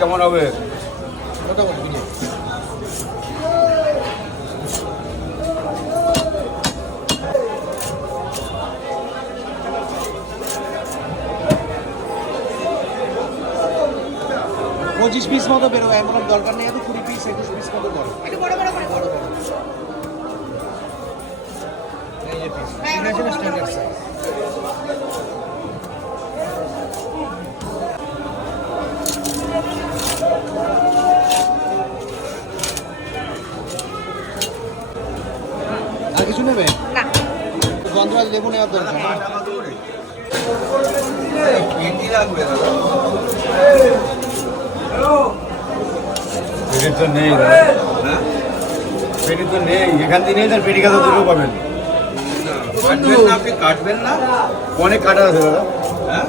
কেমন হবে? পঁচিশ পিস মতো বেরোবে, এমন দরকার নেই, এত 20 পিস 21 পিস মতো করো। একটু বড় বড় করে করো। এই যে পিস ইন্টারন্যাশনাল স্ট্যান্ডার্ড সাইজ। আর কিছু নেবে না? গন্ধরাজ লেবু নেওয়ার দরকার। পেটি তো নেই, পেটি তো নেই, এখান থেকে নেই, তার পেটি কাটা দুটো পাবেন। আপনি কাটবেন না? অনেক কাটা আছে দাদা। হ্যাঁ